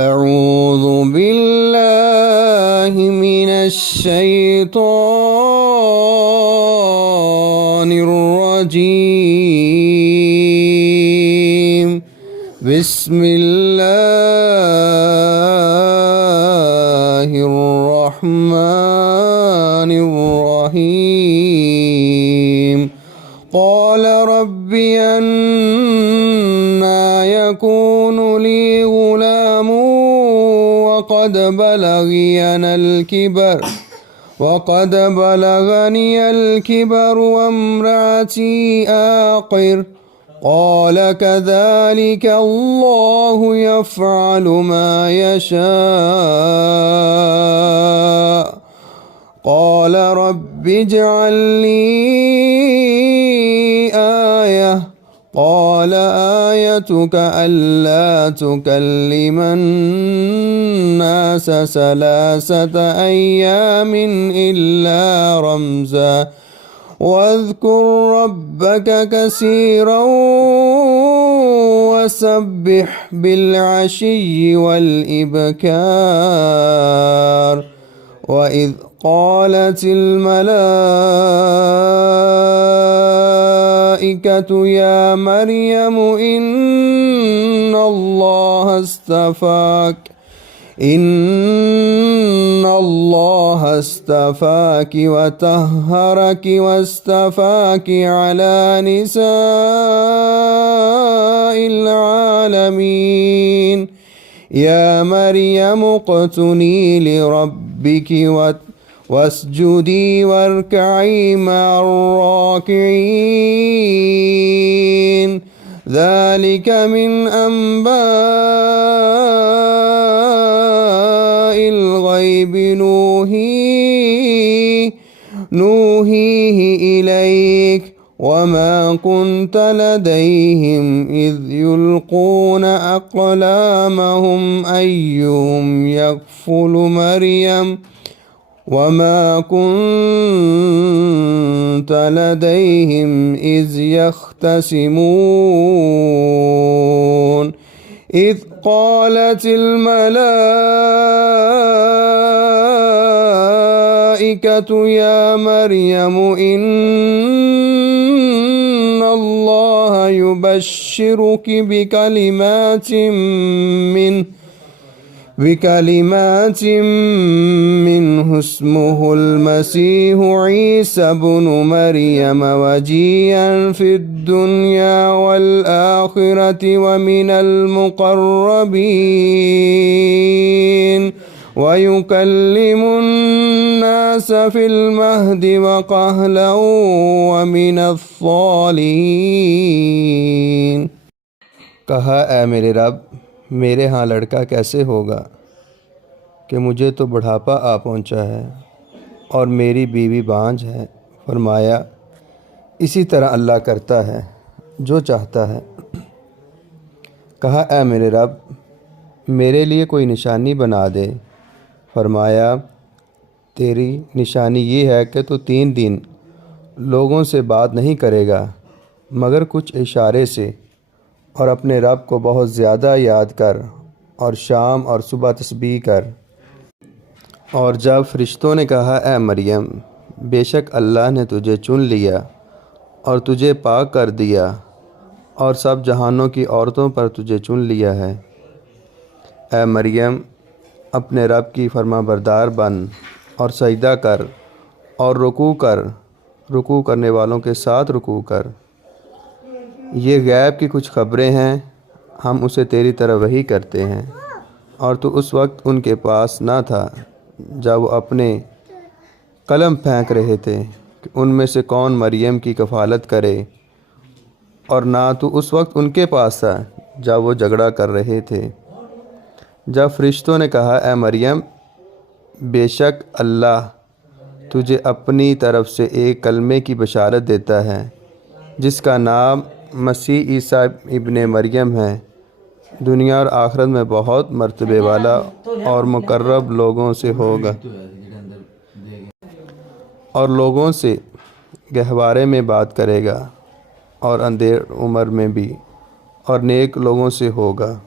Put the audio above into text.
أعوذ بالله من الشيطان الرجيم. بسم الله الرحمن الرحيم. قال رب أنى يكون لي غلام وقد بلغني الكبر وامرأتي آقر. قال كذلك الله يفعل ما يشاء. قال رب اجعل لي آية. قال آيتك ألا تكلم الناس 3 أيام إلا رمزا واذكر ربك كثيرا وسبح بالعشي والإبكار. وإذ قالت الملائكة يا مريم إن الله اصطفاك وطهرك واصطفاك على نساء العالمين. يا مريم اقنتي لربك واسجدي واركعي مع الراكعين. ذلك من أنباء الغيب نوحيه إليك وما كنت لديهم إذ يلقون أقلامهم أيهم يكفل مريم وما كنت لديهم إذ يختصمون. إذ قالت الملائكة يا مريم إن الله يبشرك بكلمات منه اسمه المسيح عيسى بن مريم وجيها في الدنيا والآخرة ومن المقربين ويكلم الناس في المهد وكهلا ومن الصالحين। कहा, ऐ मेरे रब, मेरे यहाँ लड़का कैसे होगा कि मुझे तो बुढ़ापा आ पहुँचा है और मेरी बीवी बांझ है। फरमाया, इसी तरह अल्लाह करता है जो चाहता है। कहा, ऐ मेरे रब, मेरे लिए कोई निशानी बना दे। फरमाया, तेरी निशानी ये है कि तू 3 दिन लोगों से बात नहीं करेगा मगर कुछ इशारे से, और अपने रब को बहुत ज़्यादा याद कर और शाम और सुबह तस्बीह कर। और जब फ़रिश्तों ने कहा, ऐ मरियम, बेशक अल्लाह ने तुझे चुन लिया और तुझे पाक कर दिया और सब जहानों की औरतों पर तुझे चुन लिया है। ऐ मरियम, अपने रब की फरमाबरदार बन और सजदा कर और रुकू करने वालों के साथ रुकू कर। ये गैब की कुछ ख़बरें हैं, हम उसे तेरी तरफ वही करते हैं। और तू उस वक्त उनके पास ना था जब वो अपने कलम फेंक रहे थे कि उनमें से कौन मरियम की कफ़ालत करे, और ना तू उस वक्त उनके पास था जब वो झगड़ा कर रहे थे। जब फ़रिश्तों ने कहा, ऐ मरियम, बेशक अल्लाह तुझे अपनी तरफ से एक कलमे की बशारत देता है जिसका नाम मसीह ईसा इब्ने मरियम है। दुनिया और आखिरत में बहुत मर्तबे वाला और मुकर्रब लोगों से होगा और लोगों से गहवारे में बात करेगा और अंधेर उम्र में भी और नेक लोगों से होगा।